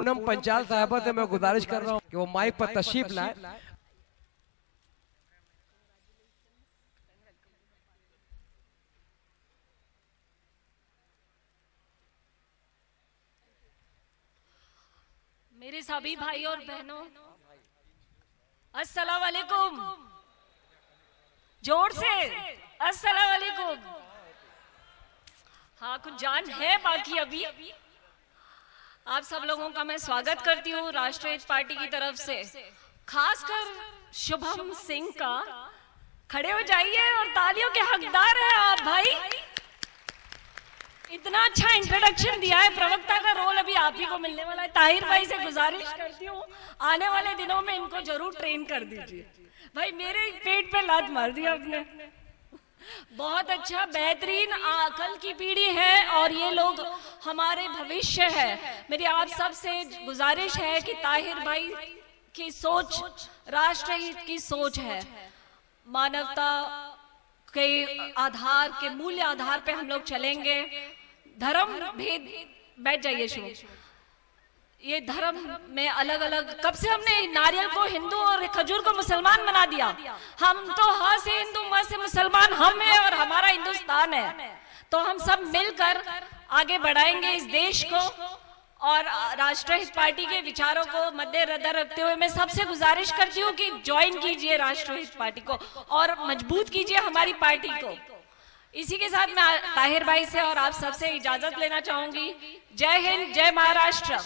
पूनम पंचाल साहबा से मैं गुजारिश कर रहा हूँ कि वो माइक पर तशरीफ लाए। मेरे सभी भाई और बहनों, अस्सलाम वालेकुम। जोर से अस्सलाम वालेकुम। हाँ, कुछ जान है बाकी अभी। आप सब लोगों का मैं स्वागत करती हूँ राष्ट्रीय हित पार्टी की तरफ से, खासकर शुभम सिंह का। खड़े हो जाइए और तालियों के हकदार हैं आप भाई। इतना अच्छा इंट्रोडक्शन दिया है, प्रवक्ता का रोल अभी आप ही को मिलने वाला है। ताहिर भाई से गुजारिश करती हूँ आने वाले दिनों में इनको जरूर ट्रेन कर दीजिए। भाई मेरे पेट पे लात मार दिया आपने। बहुत अच्छा, बेहतरीन अकल की पीढ़ी है और ये लोग हमारे भविष्य है। मेरी आप सब से गुजारिश है कि ताहिर भाई की सोच राष्ट्रहित की सोच है, मानवता के आधार के मूल्य आधार पे हम लोग चलेंगे। धर्म भेद, बैठ जाइए शुरू। ये धर्म में अलग अलग, कब से हमने नारियल को हिंदू और खजूर को मुसलमान बना दिया। हम तो हाँ से हिंदू, वहां से मुसलमान हम हैं और हमारा हिंदुस्तान है। तो हम सब मिलकर आगे बढ़ाएंगे इस देश को। और राष्ट्रीय हित पार्टी के विचारों को मद्देनजर रखते हुए मैं सबसे गुजारिश करती हूँ कि ज्वाइन कीजिए राष्ट्रीय हित पार्टी को और मजबूत कीजिए हमारी पार्टी को। इसी के साथ मैं ताहिर भाई से और आप सबसे इजाजत लेना चाहूंगी। जय हिंद, जय महाराष्ट्र।